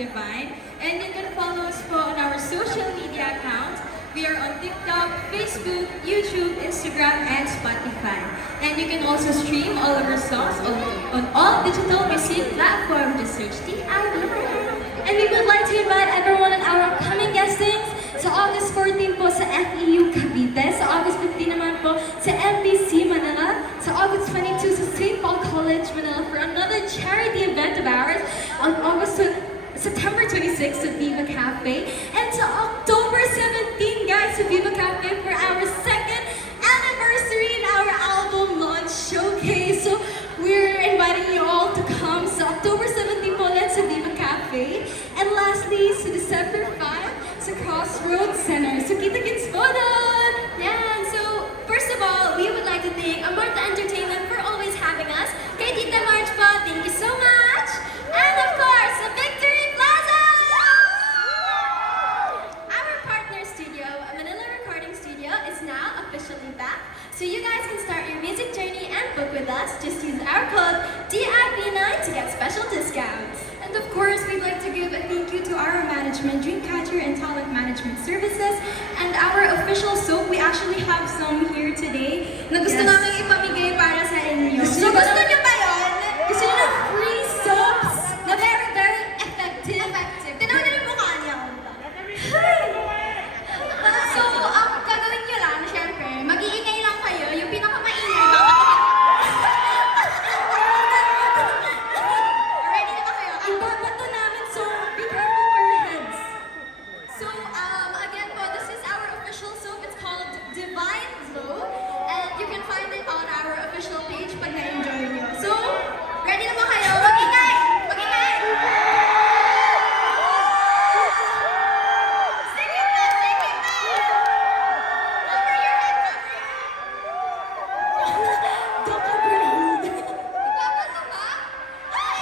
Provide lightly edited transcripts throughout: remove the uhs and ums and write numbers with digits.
Divine. And you can follow us on our social media accounts. We are on TikTok, Facebook, YouTube, Instagram, and Spotify. And you can also stream all of our songs on all digital music platforms. Just search DIY. And we would like to invite everyone on our upcoming guestings sa August 14 po sa FEU Cavite, sa August 15 naman po sa MBC Manila, sa August 22 sa St. Paul College Manila for another charity event of ours on September 26 sa Viva Cafe, and sa October 17, guys, sa Viva Cafe for our second anniversary in our album launch showcase. So we're inviting you all to come sa October 17 po ulit sa Viva Cafe. And lastly, sa December 5 sa Crossroads Center. So kita-kits po doon! Yeah, so first of all, we would like to thank Amarta Entertainment for always having us. Kay Tita March po, thank you so much! And of course, sa Victory Plaza! Our partner studio, Manila Recording Studio, is now officially back. So you guys can start your music journey and book with us. Just use our code DIP9 to get special discounts. And of course, we'd like to give a thank you to our management, Dreamcatcher and Talent Management Services, and our official soap. We actually have some here today na gusto namin ipamigay para sa inyo. Gusto niyo ba yun? Gusto nyo ng free soaps na very, very effective? Tinawan niyo yung mukha niya. So, ang gagawin niyo lang, syempre, mag-iingay lang kayo. Yung pinakamaingay, ready na ba kayo? Ibabato namin, so be careful for your heads. So, again po, this is our official soap. It's called Divine Glow. And you can find it on our official page pag na-enjoy nyo. So, ready na ba kayo? Mag-ingay! Mag-ingay! Sing it na! Sing it na! Cover your head! Don't agree. Ipapato ba? Ay!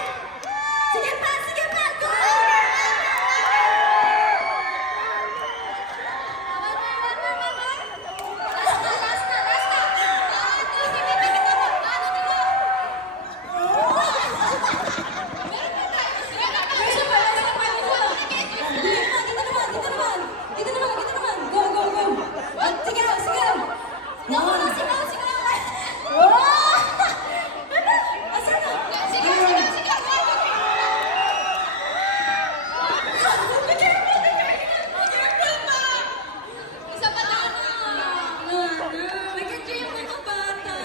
Sige pa, sige pa, go! Dito naman. Go. Sigaw. Asan na? Isa pa lang. Nag-enjoy yung mga bata.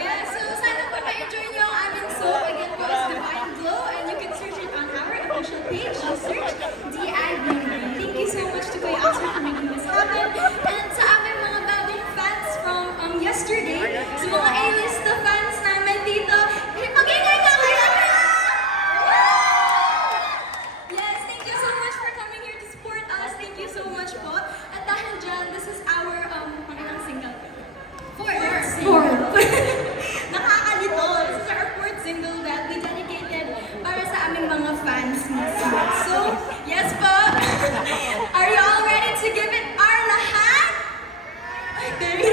Yeah, so sana po na-enjoy niyo ang aming soap. Again po, it's Divine Glow, and you can search it on our official page. Just search DIV9. Thank you so much to Kuya Oscar for making this happen. And sa aming mga bagong fans from yesterday, sa mga A-list na fans namin dito, mag-ingay ka kayo! Yes, thank you so much for coming here to support us. Thank you so much po. At dahil dyan, this is our, pangilang single? Fourth. Nakakalito. This is our fourth single that we dedicated para sa aming mga fans mismo. So, yes po. Are you all ready to give it our lahat? Ay, very